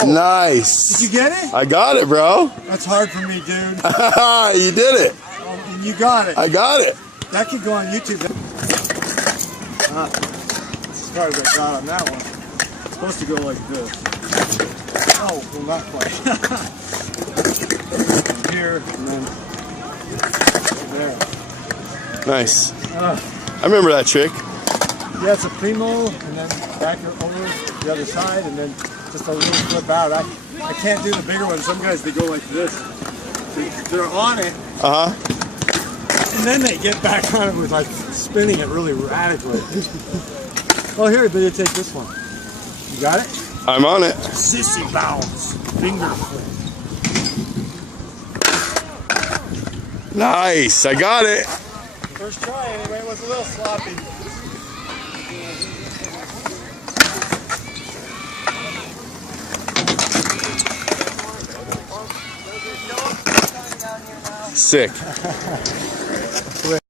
go! Nice. Did you get it? I got it, bro. That's hard for me, dude. You did it. Oh, and you got it. I got it. That could go on YouTube. As far as I got on that one. It's supposed to go like this. Oh, well, not quite. From here, and then there. Nice. I remember that trick. Yeah, it's a primo, and then back over the other side, and then just a little flip out. I can't do the bigger one. Some guys, they go like this. They're on it. And then they get back on it with like spinning it really radically. Oh, here, but you take this one. You got it? I'm on it. Sissy bounce. Finger flip. Nice. I got it. First try anyway, it was a little sloppy. Sick.